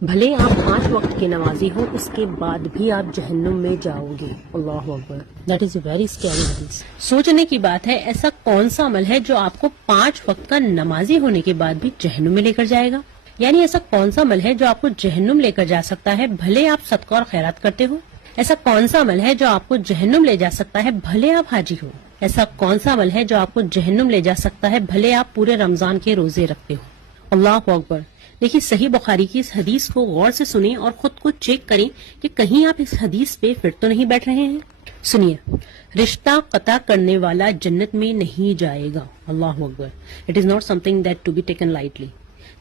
بھلے آپ 5 وقت کے نمازی ہو اس کے بعد بھی آپ جہنم میں جاؤ گے. اللہ اکبر. That is a very scary حدیث. سوچنے کی بات ہے ایسا کون سا عمل ہے جو آپ کو 5 وقت کا نمازی ہونے کے بعد بھی جہنم میں لے کر جائے گا. یعنی ایسا کون سا عمل ہے جو آپ کو جہنم لے کر جا سکتا ہے بھلے آپ صدقہ اور خیرات کرتے ہو. ایسا کون سا عمل ہے جو آپ کو جہنم لے جا سکتا ہے بھلے آپ حاجی ہو. ایسا کون سا عمل ہے جو آپ کو جہنم لے جا سکتا ہے بھلے آپ پورے رمضان کے روزے رکھتے ہو. اللہ اکبر. دیکھیے صحیح بخاری کی اس حدیث کو غور سے سنیں اور خود کو چیک کریں کہ کہیں آپ اس حدیث پہ پھر تو نہیں بیٹھ رہے ہیں. سنیے, رشتہ قطع کرنے والا جنت میں نہیں جائے گا. اللہ اکبر. It is not something that to be taken lightly.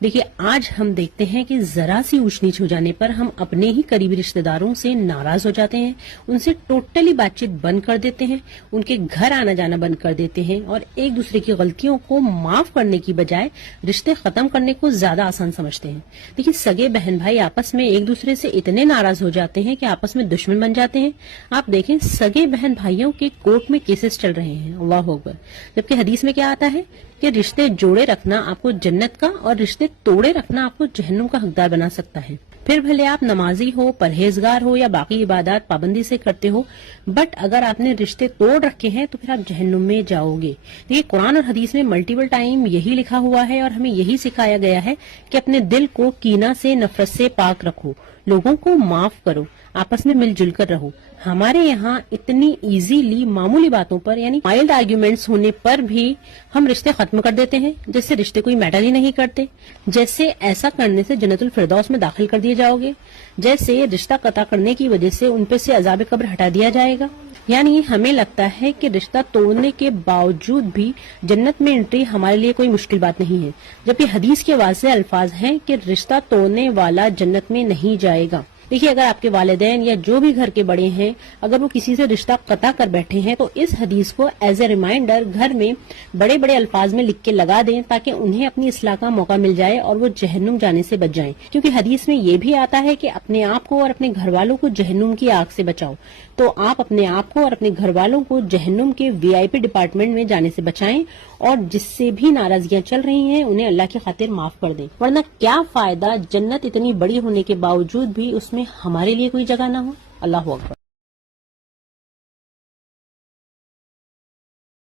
دیکھیے آج ہم دیکھتے ہیں کہ ذرا سی اونچ نیچ ہو جانے پر ہم اپنے ہی قریبی رشتہ داروں سے ناراض ہو جاتے ہیں, ان سے ٹوٹلی بات چیت بند کر دیتے ہیں, ان کے گھر آنا جانا بند کر دیتے ہیں اور ایک دوسرے کی غلطیوں کو معاف کرنے کی بجائے رشتے ختم کرنے کو زیادہ آسان سمجھتے ہیں. دیکھیے سگے بہن بھائی آپس میں ایک دوسرے سے اتنے ناراض ہو جاتے ہیں کہ آپس میں دشمن بن جاتے ہیں. آپ دیکھیں سگے بہن بھائیوں کے کورٹ میں کیسز چل رہے ہیں. اللہ اکبر. جبکہ حدیث میں کیا آتا ہے کہ رشتے جوڑے رکھنا آپ کو جنت کا اور رشتے توڑے رکھنا آپ کو جہنم کا حقدار بنا سکتا ہے. پھر بھلے آپ نمازی ہو, پرہیزگار ہو یا باقی عبادات پابندی سے کرتے ہو, بٹ اگر آپ نے رشتے توڑ رکھے ہیں تو پھر آپ جہنم میں جاؤ گے. یہ قرآن اور حدیث میں ملٹیپل ٹائم یہی لکھا ہوا ہے اور ہمیں یہی سکھایا گیا ہے کہ اپنے دل کو کینہ سے نفرت سے پاک رکھو, لوگوں کو معاف کرو, آپس میں مل جل کر رہو. ہمارے یہاں اتنی ایزیلی معمولی باتوں پر یعنی مائلڈ آرگیومنٹس ہونے پر بھی ہم رشتے ختم کر دیتے ہیں, جیسے رشتے کوئی میٹر ہی نہیں کرتے, جیسے ایسا کرنے سے جنت الفردوس میں داخل کر دیے جاؤ گے, جیسے رشتہ قطع کرنے کی وجہ سے ان پہ سے عذاب قبر ہٹا دیا جائے گا. یعنی ہمیں لگتا ہے کہ رشتہ توڑنے کے باوجود بھی جنت میں انٹری ہمارے لیے کوئی مشکل بات نہیں ہے, جبکہ حدیث کے واضح الفاظ ہیں کہ رشتہ توڑنے والا جنت میں نہیں جائے گا. دیکھیے اگر آپ کے والدین یا جو بھی گھر کے بڑے ہیں اگر وہ کسی سے رشتہ قطع کر بیٹھے ہیں تو اس حدیث کو ایز اے ریمائنڈر گھر میں بڑے بڑے الفاظ میں لکھ کے لگا دیں تاکہ انہیں اپنی اصلاح کا موقع مل جائے اور وہ جہنم جانے سے بچ جائیں. کیونکہ حدیث میں یہ بھی آتا ہے کہ اپنے آپ کو اور اپنے گھر والوں کو جہنم کی آگ سے بچاؤ. تو آپ اپنے آپ کو اور اپنے گھر والوں کو جہنم کے VIP ڈپارٹمنٹ میں جانے سے بچائیں اور جس سے بھی ناراضگیاں چل رہی ہیں انہیں اللہ کی خاطر معاف کر دیں. ورنہ کیا فائدہ جنت اتنی بڑی ہونے کے باوجود بھی اس میں ہمارے لیے کوئی جگہ نہ ہو. اللہ اکبر.